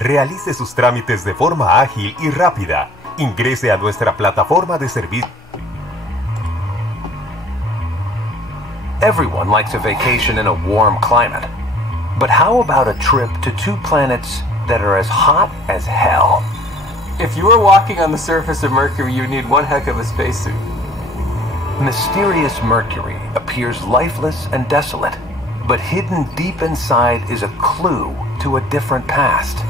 Realice sus trámites de forma ágil y rápida. Ingrese a nuestra plataforma de servicio. Everyone likes a vacation in a warm climate. But how about a trip to two planets that are as hot as hell? If you were walking on the surface of Mercury, you'd need one heck of a spacesuit. Mysterious Mercury appears lifeless and desolate, but hidden deep inside is a clue to a different past.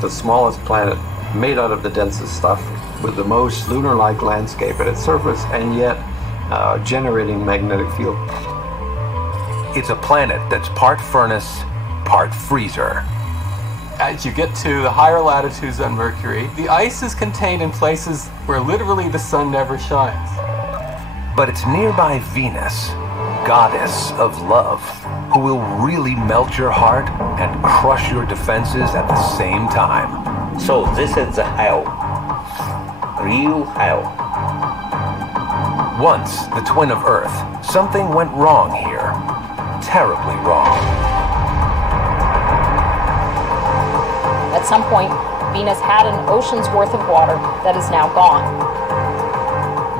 The smallest planet made out of the densest stuff with the most lunar-like landscape at its surface and yet generating magnetic field. It's a planet that's part furnace, part freezer. As you get to the higher latitudes on Mercury, the ice is contained in places where literally the sun never shines. But it's nearby Venus, goddess of love, who will really melt your heart and crush your defenses at the same time. So this is the hell. Real hell. Once the twin of Earth, something went wrong here. Terribly wrong. At some point, Venus had an ocean's worth of water that is now gone.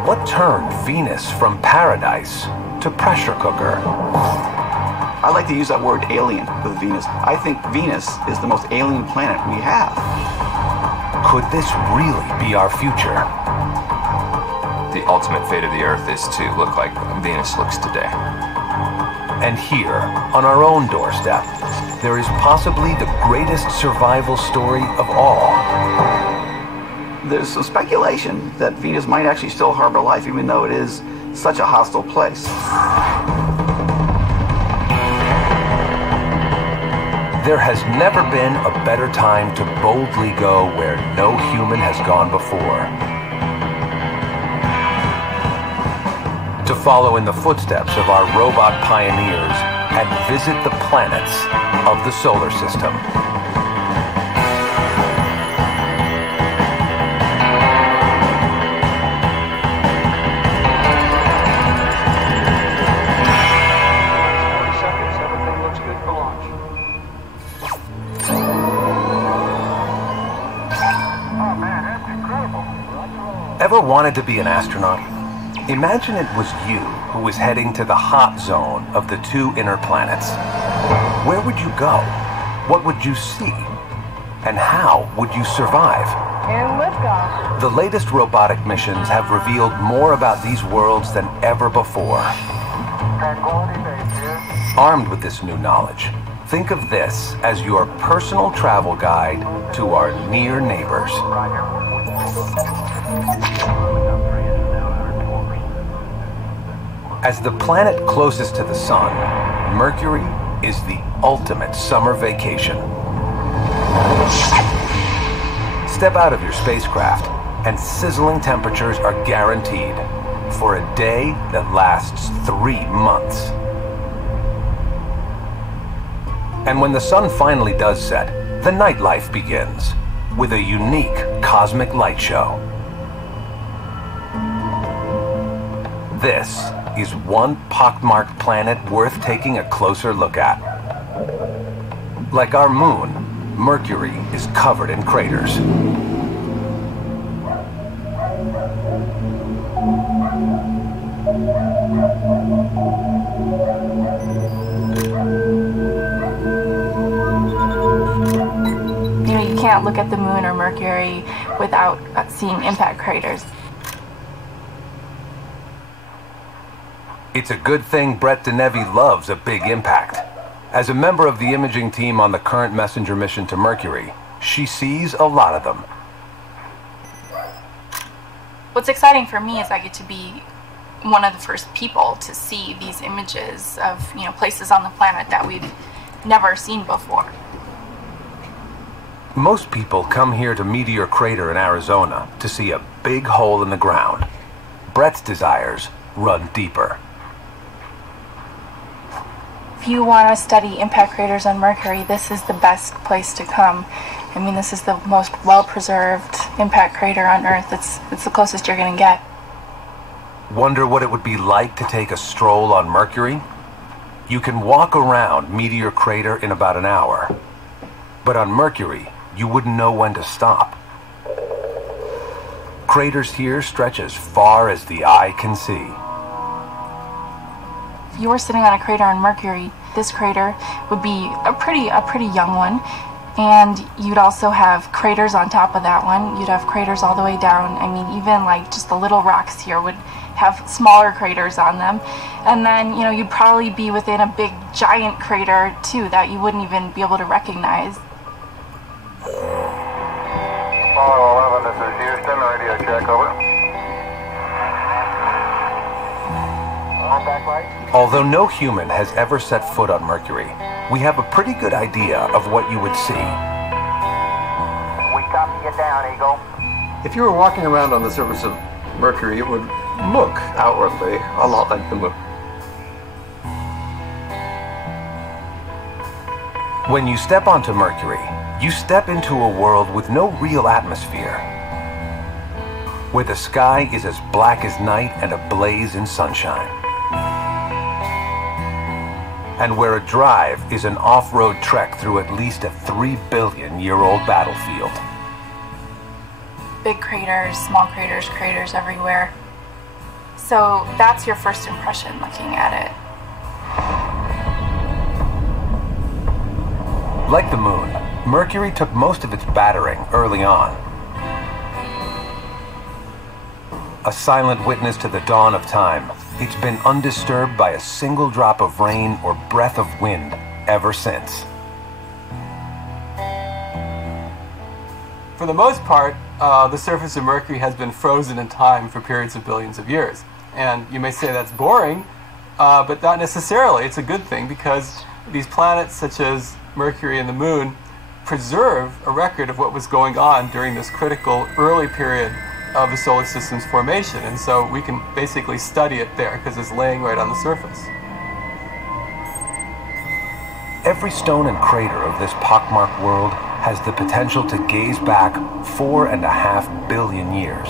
What turned Venus from paradise to pressure cooker? I like to use that word alien with Venus. I think Venus is the most alien planet we have. Could this really be our future? The ultimate fate of the Earth is to look like Venus looks today. And here, on our own doorstep, there is possibly the greatest survival story of all. There's some speculation that Venus might actually still harbor life, even though it is such a hostile place. There has never been a better time to boldly go where no human has gone before. To follow in the footsteps of our robot pioneers and visit the planets of the solar system. Ever wanted to be an astronaut? Imagine it was you who was heading to the hot zone of the two inner planets. Where would you go? What would you see? And how would you survive? And liftoff. The latest robotic missions have revealed more about these worlds than ever before. Armed with this new knowledge, think of this as your personal travel guide to our near neighbors. As the planet closest to the sun, Mercury is the ultimate summer vacation. Step out of your spacecraft, and sizzling temperatures are guaranteed for a day that lasts 3 months. And when the sun finally does set, the nightlife begins with a unique cosmic light show. This is one pockmarked planet worth taking a closer look at. Like our moon, Mercury is covered in craters. You can't look at the moon or Mercury without seeing impact craters. It's a good thing Brett DeNevy loves a big impact. As a member of the imaging team on the current messenger mission to Mercury, she sees a lot of them. What's exciting for me is I get to be one of the first people to see these images of, places on the planet that we've never seen before. Most people come here to Meteor Crater in Arizona to see a big hole in the ground. Brett's desires run deeper. If you want to study impact craters on Mercury, this is the best place to come. This is the most well-preserved impact crater on Earth. It's the closest you're going to get. Wonder what it would be like to take a stroll on Mercury? You can walk around Meteor Crater in about an hour. But on Mercury, you wouldn't know when to stop. Craters here stretch as far as the eye can see. If you were sitting on a crater on Mercury, this crater would be a pretty young one, and you'd also have craters on top of that one. You'd have craters all the way down. I mean, even like just the little rocks here would have smaller craters on them. And then, you know, you'd probably be within a big giant crater too that you wouldn't even be able to recognize. Apollo 11, this is Houston, radio check, over. Contact light. Although no human has ever set foot on Mercury, we have a pretty good idea of what you would see. We copy you down, Eagle. If you were walking around on the surface of Mercury, it would look outwardly a lot like the moon. When you step onto Mercury, you step into a world with no real atmosphere, where the sky is as black as night and ablaze in sunshine, and where a drive is an off-road trek through at least a 3-billion-year-old battlefield. Big craters, small craters, craters everywhere. So that's your first impression looking at it. Like the moon, Mercury took most of its battering early on. A silent witness to the dawn of time, it's been undisturbed by a single drop of rain or breath of wind ever since. For the most part, the surface of Mercury has been frozen in time for periods of billions of years. And you may say that's boring, but not necessarily. It's a good thing because these planets such as Mercury and the Moon preserve a record of what was going on during this critical early period of the solar system's formation. And so we can basically study it there because it's laying right on the surface. Every stone and crater of this pockmarked world has the potential to gaze back 4.5 billion years.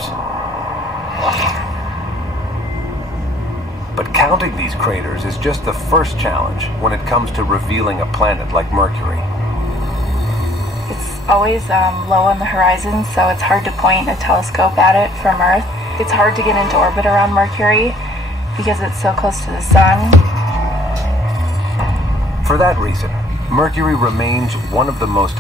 But counting these craters is just the first challenge when it comes to revealing a planet like Mercury. It's always low on the horizon, so it's hard to point a telescope at it from Earth. It's hard to get into orbit around Mercury because it's so close to the sun. For that reason, Mercury remains one of the most